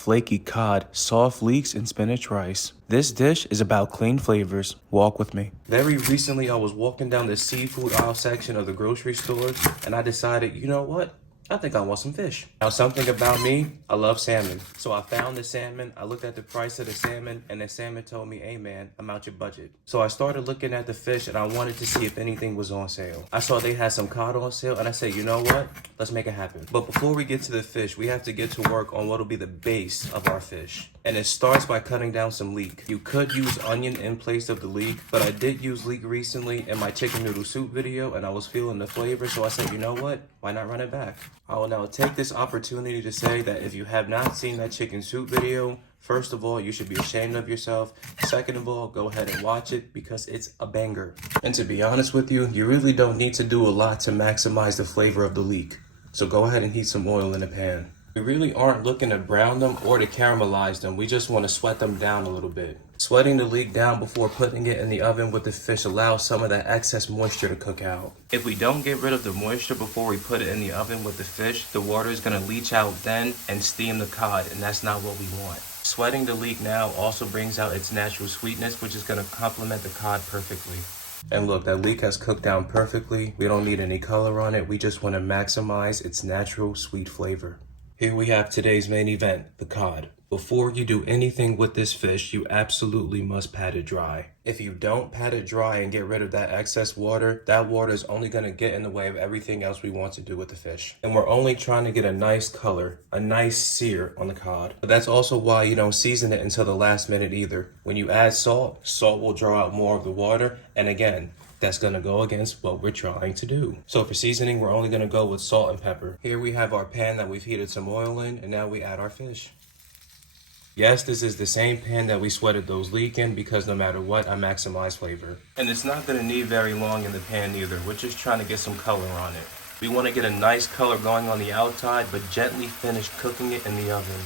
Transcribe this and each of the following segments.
flaky cod, soft leeks, and spinach rice. This dish is about clean flavors. Walk with me. Very recently, I was walking down the seafood aisle section of the grocery store, and I decided, you know what? I think I want some fish. Now, something about me, I love salmon. So I found the salmon, I looked at the price of the salmon, and the salmon told me, hey man, I'm out your budget. So I started looking at the fish, and I wanted to see if anything was on sale. I saw they had some cod on sale, and I said, you know what? Let's make it happen. But before we get to the fish, we have to get to work on what'll be the base of our fish. And it starts by cutting down some leek. You could use onion in place of the leek, but I did use leek recently in my chicken noodle soup video, and I was feeling the flavor, so I said, you know what? Why not run it back? I will now take this opportunity to say that if you have not seen that chicken soup video, first of all, you should be ashamed of yourself. Second of all, go ahead and watch it because it's a banger. And to be honest with you, you really don't need to do a lot to maximize the flavor of the leek. So go ahead and heat some oil in the pan. We really aren't looking to brown them or to caramelize them. We just want to sweat them down a little bit. Sweating the leek down before putting it in the oven with the fish allows some of that excess moisture to cook out. If we don't get rid of the moisture before we put it in the oven with the fish, the water is going to leach out then and steam the cod, and that's not what we want. Sweating the leek now also brings out its natural sweetness, which is going to complement the cod perfectly. And look, that leek has cooked down perfectly. We don't need any color on it. We just want to maximize its natural sweet flavor. Here we have today's main event, the cod. Before you do anything with this fish, you absolutely must pat it dry. If you don't pat it dry and get rid of that excess water, that water is only going to get in the way of everything else we want to do with the fish. And we're only trying to get a nice color, a nice sear on the cod. But that's also why you don't season it until the last minute either. When you add salt, salt will draw out more of the water. And again, that's going to go against what we're trying to do. So for seasoning, we're only going to go with salt and pepper. Here we have our pan that we've heated some oil in, and now we add our fish. Yes, this is the same pan that we sweated those leek in because no matter what, I maximize flavor. And it's not going to need very long in the pan either. We're just trying to get some color on it. We want to get a nice color going on the outside, but gently finish cooking it in the oven.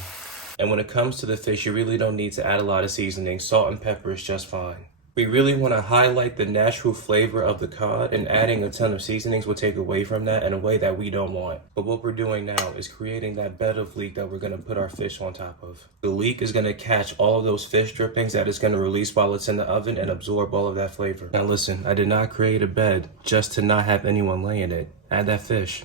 And when it comes to the fish, you really don't need to add a lot of seasoning. Salt and pepper is just fine. We really want to highlight the natural flavor of the cod, and adding a ton of seasonings will take away from that in a way that we don't want. But what we're doing now is creating that bed of leek that we're going to put our fish on top of. The leek is going to catch all of those fish drippings that it's going to release while it's in the oven and absorb all of that flavor. Now listen, I did not create a bed just to not have anyone lay in it. Add that fish.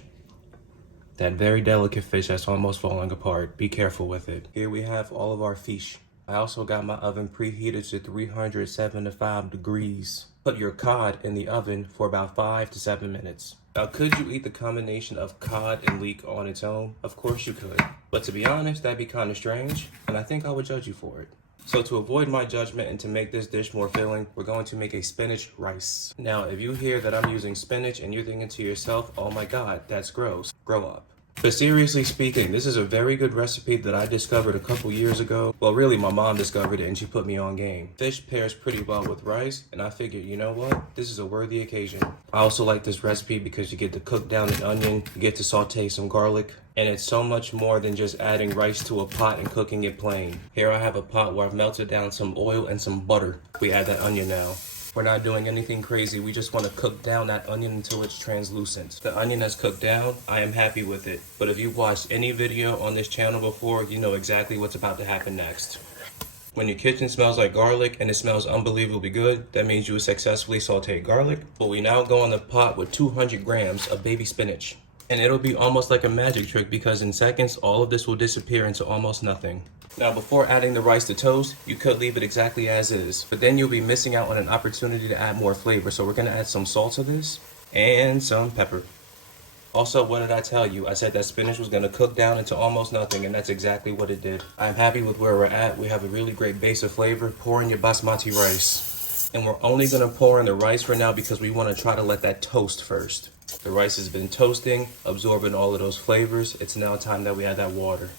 That very delicate fish that's almost falling apart. Be careful with it. Here we have all of our fish. I also got my oven preheated to 375 degrees. Put your cod in the oven for about 5 to 7 minutes. Now, could you eat the combination of cod and leek on its own? Of course you could. But to be honest, that'd be kind of strange, and I think I would judge you for it. So to avoid my judgment and to make this dish more filling, we're going to make a spinach rice. Now, if you hear that I'm using spinach and you're thinking to yourself, oh my God, that's gross, grow up. But seriously speaking, this is a very good recipe that I discovered a couple years ago. Well, really, my mom discovered it and she put me on game. Fish pairs pretty well with rice, and I figured, you know what? This is a worthy occasion. I also like this recipe because you get to cook down an onion, you get to saute some garlic, and it's so much more than just adding rice to a pot and cooking it plain. Here I have a pot where I've melted down some oil and some butter. We add that onion now. We're not doing anything crazy. We just want to cook down that onion until it's translucent. The onion has cooked down. I am happy with it. But if you've watched any video on this channel before, you know exactly what's about to happen next. When your kitchen smells like garlic and it smells unbelievably good, that means you successfully sauteed garlic. But we now go in the pot with 200 grams of baby spinach. And it'll be almost like a magic trick because in seconds, all of this will disappear into almost nothing. Now, before adding the rice to toast, you could leave it exactly as is, but then you'll be missing out on an opportunity to add more flavor. So we're gonna add some salt to this and some pepper. Also, what did I tell you? I said that spinach was gonna cook down into almost nothing, and that's exactly what it did. I'm happy with where we're at. We have a really great base of flavor. Pour in your basmati rice. And we're only gonna pour in the rice for now because we wanna try to let that toast first. The rice has been toasting, absorbing all of those flavors. It's now time that we add that water.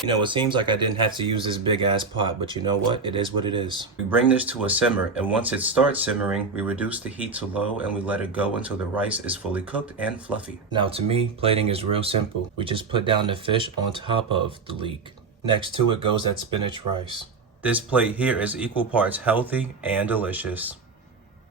You know, it seems like I didn't have to use this big ass pot, but you know what? It is what it is. We bring this to a simmer, and once it starts simmering, we reduce the heat to low and we let it go until the rice is fully cooked and fluffy. Now to me, plating is real simple. We just put down the fish on top of the leek. Next to it goes that spinach rice. This plate here is equal parts healthy and delicious.